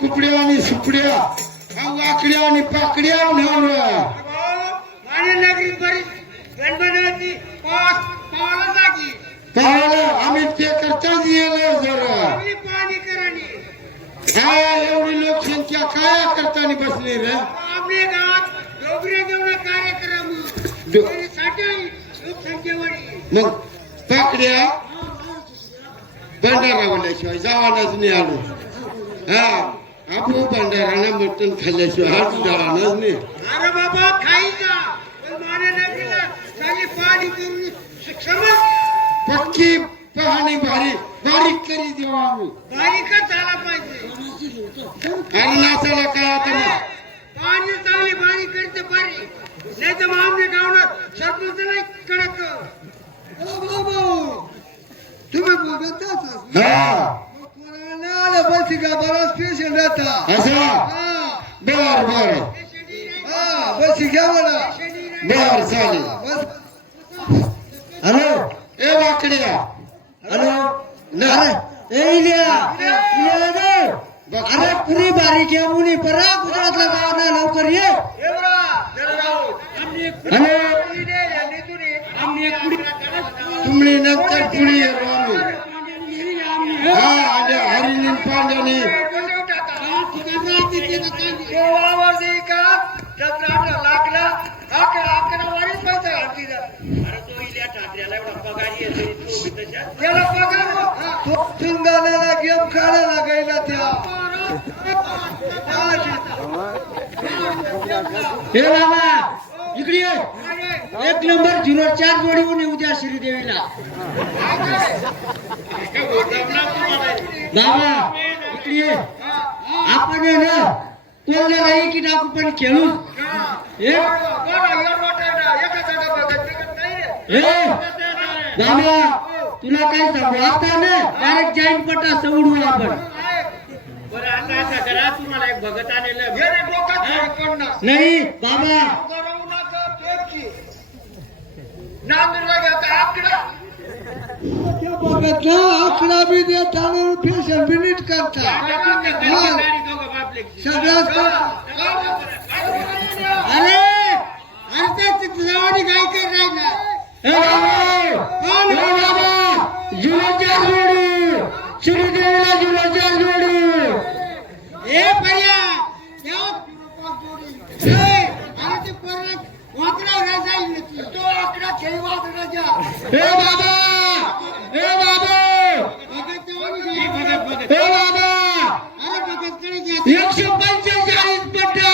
कुपड्या आणि सुपड्या वाकड्या आणि पाकड्या माझ्या नगरी बरीच गणपती पावाला जागी पाहायला आम्ही ते करताच गेलो जरा आपली पाणी करानी काय एवढी लोकसंख्या काय करताना बसली रे आपल्या गावात डोबऱ्या देऊन कार्यक्रम साठी लोकसंख्येवाढी मग पाकड्या भंडारा बोलल्याशिवाय जावानाच नाही आलो हा आपू भंडाराला मटण खाल्ल्याशिवाय हात जावानाच नाही अरे बाबा खायचा पण माझ्या नगरीला चांगली पाणी करून समज पक्की पाहणी बारीक करी देऊ आम्ही बारीकच झाला पाहिजे आणि नाचायला काय आता मग पाणी चांगली बारीक करते बारीक नाही तर मग आमच्या गावात सरपंच नाही कडक तुम्ही बोलतच हा बस का बराच पेशंट राहता असं बर बर बस घ्या मला बर चालेल बस हॅलो ए वाकड्या हॅलो अरे ए इलिया अरे पुरी बारीक आहे मुनी परा गुजरातला गावाला लवकर ये हॅलो तुम्ही नंतर पुढे येतो आम्ही हा आणि हरिणी पांड्याने गाण्याला गेम खेळायला गेला त्या हे बाबा इकडे ये. 1 नंबर 04 जोडी होऊन उद्या श्रीदेवीला बाबा इकडे ये. आपण आहे ना कोणाला नाही की टाकू पण खेळू ए बाबा तुला काय सांगू आता ना डायरेक्ट जॉईंट पट्टा सवडू आपण तुम्हाला एक भगत आणलं नाही बाबा आकडा बी देता फॅशन बी नीट करता सगळ्यात अरे तुझ्यावाडी काय करायला ए बाबा जुलाच्या जोडी श्रीदेवीला जुलाच्या जोडी ए भैया ते परत वाकडा जाईल तो आकडा खेळ वाकडाच्या ए बाबा ए बाबा ए बाबा 145 पट्टा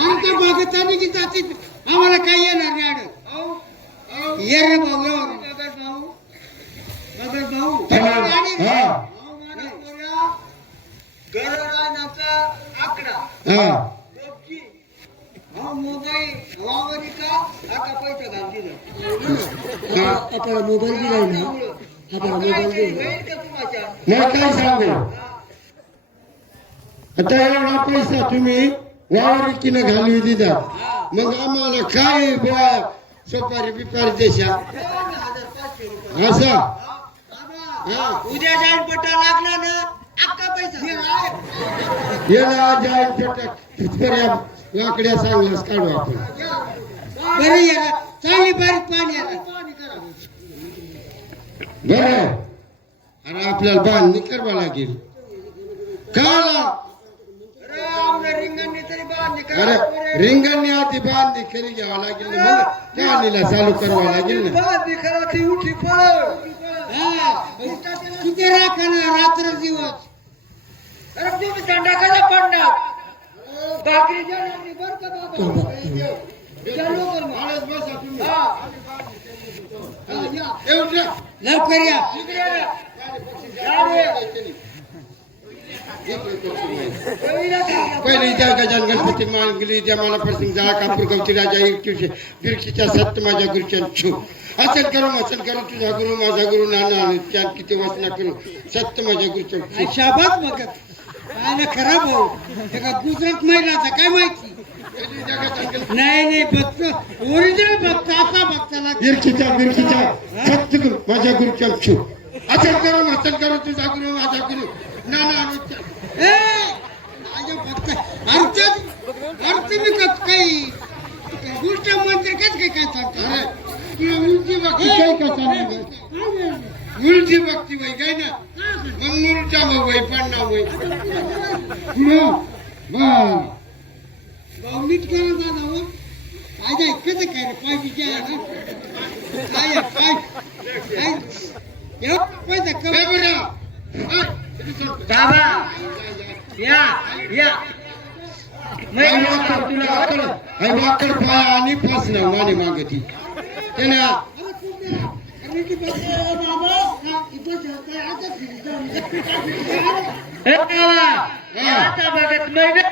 आमच्या भगतानी की जाती आम्हाला काय येणार नाही अडक ये रे भाऊ आकडा मोबाईल हवावरी का आता पैसा घालती आपल्याला मोबाईल दिलाय ना आपल्याला मोबाईल दिलाय मग काय सांगू आता एवढा पैसा तुम्ही वावरकीनं घालू दिला मग आम्हाला काय बुवा सोपारी बिपारी देशा असं हा उद्या जाईन पट्टा लागला ना अक्का पैसा याला जाय पट्या वाकड्या चांगलाच काढू आपण बरं याला चांगली बारीक पाणी आला बरं अरे आपल्याला बांधणी करावं लागेल काला रिंगांनी तरी बांधली अरे रिंगांनी आधी बांधणी खरी घ्यावं लागेल ना मग कहाणीला चालू करावं लागेल ना बांधली करा ती उठी पळ किती राखा रात्र दिवस अरे तुम्ही दंडा कसा पडणार भाकरी जेवणाची बरं का बाबा लवकर या पहिले त्या गजान गणपती मांगली त्या मला प्रसंग जा कापूर गवती राजा बिरकीच्या सत्य माझ्या गुरुच्या छू असेल करू तुझा गुरु माझा गुरु नाना त्या किती वाचना करू सत्य माझ्या गुरुच्या शाबास बघत काय खराब हो एका गुजरात महिलाचा काय माहिती नाही भक्त ओरिजिनल भक्त असा भक्ताला बिरकीच्या सत्य गुरु माझ्या गुरुच्या छू असेल करू तुझा गुरु माझा गुरु ए माझ्या भक्त अर्थ मी काही गोष्ट मंत्र काय सांगतो तुला उलटी भक्ती काय का सांग उलटी भक्ती वय काय ना मग मुलटा वय पण ना वय नीट करा दादा हो माझ्या कसं काय रे पाय बिचारा ना काय पैसा कमी बाबा या वाकड पाय आणि फसणं माने मागती त्याने आता बघत नाही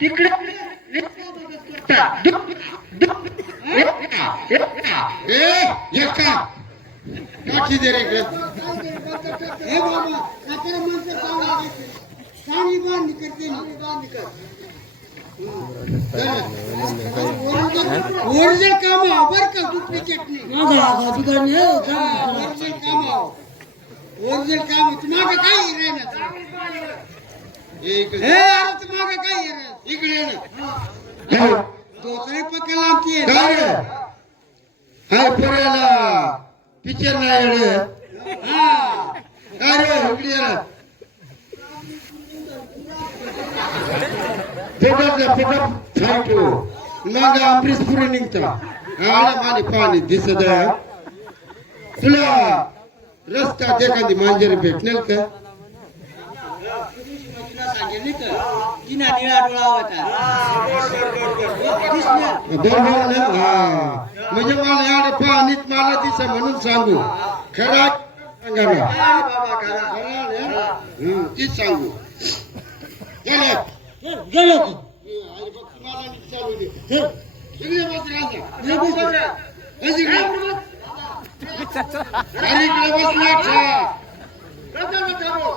तिकडे काठी दे रे इकडे हे बाबा साखर माणसं चांगली बांधणी करते ओरिजिनल काम बर का दुसरी चटणी ओरिजिनल काम तुम्हाला काय तुम्हाला काय इकडे ना दोसरे पकडला आमची हाय पोराला पिक्चर नाही अरे इकडे ना फुटत थांबतो मग अमरीश पुढे निघता आला माने पाणी दिसत आहे तुला रस्ता एखादी मांजर भेटणार का म्हणजे मला याडे पाणीच मला दिसा म्हणून सांगू खरा तीच सांगू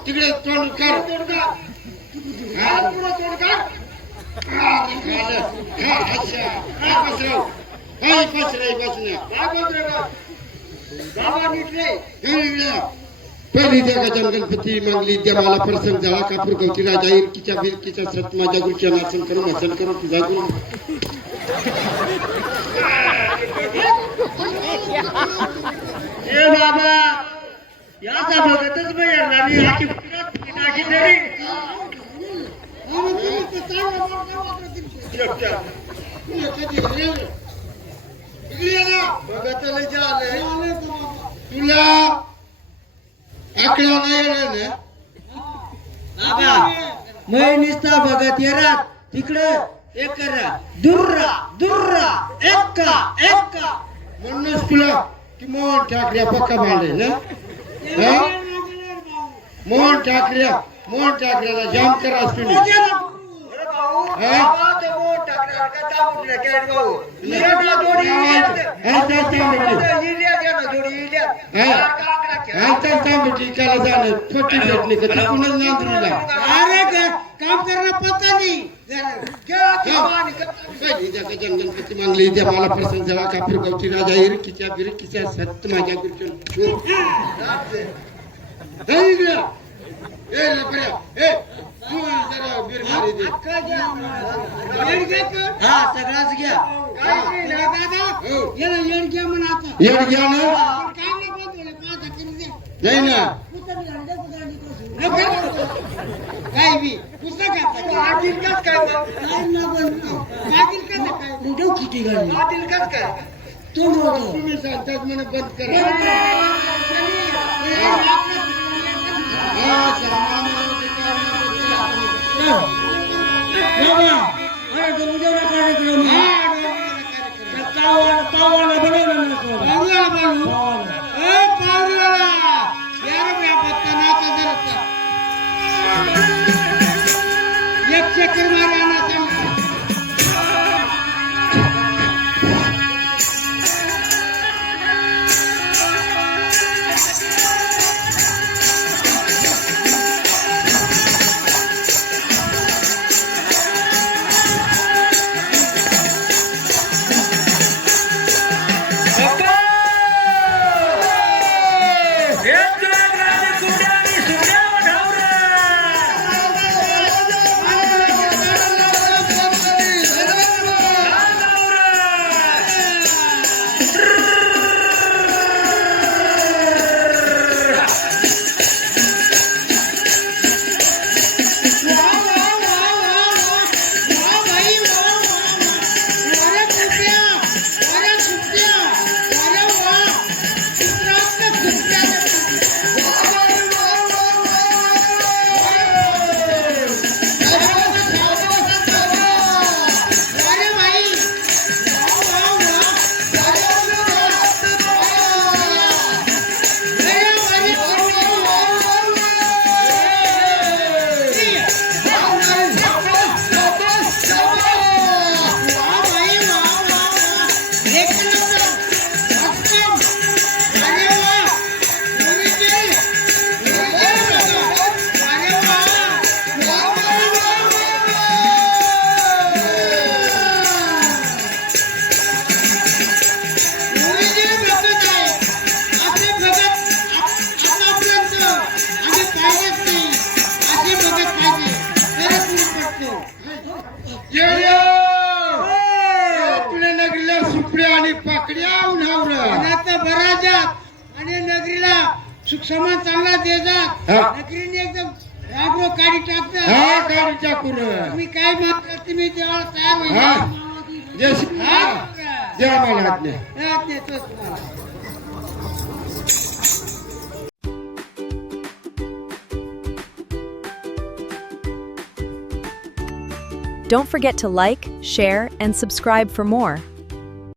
तिकडे तोंड कर पहिली त्या गजान गणपती मागली त्या मला प्रसंग झाला कापूर गवती राजा इरकीच्या बिरकीच्या सत माझ्या गुरुच्या नाचन करून तुझा गुरु बाबा याचा बघतच नाही तरी तुला आकडा नाही ना मै निसता बघत येरात तिकडे एक करा दुर्रा दुर्रा एक्का म्हणूनच तुला की मोहन ठाकरे पक्का बांधले ना मोहन ठाकरेला जाम करा तुम्ही काम करणं पत्ता नाही गणपती मागली त्या मला प्रसंग झाला कापूर गवती राजा इरकीच्या बिरकीच्या सत्य माझ्या गुरुच्या सगळाच घ्या नाही ना काय बी पुस्तक तुम्ही सांगतात म्हणे बंद करा एक चक्कर मारा तुला नगरीला सुपड्या आणि पाकड्या उन्हावर आता बराजात आणि नगरीला सुख समान चांगला दे जात हा. नगरीने एकदम राबो काढी टाकतात हा काढी टाकून तुम्ही काय मागता तुम्ही देवाला तयार हा. होईल जय श्री राम. जय आम्हाला आज्ञा. देतो तुम्हाला Don't forget to like, share, and subscribe for more.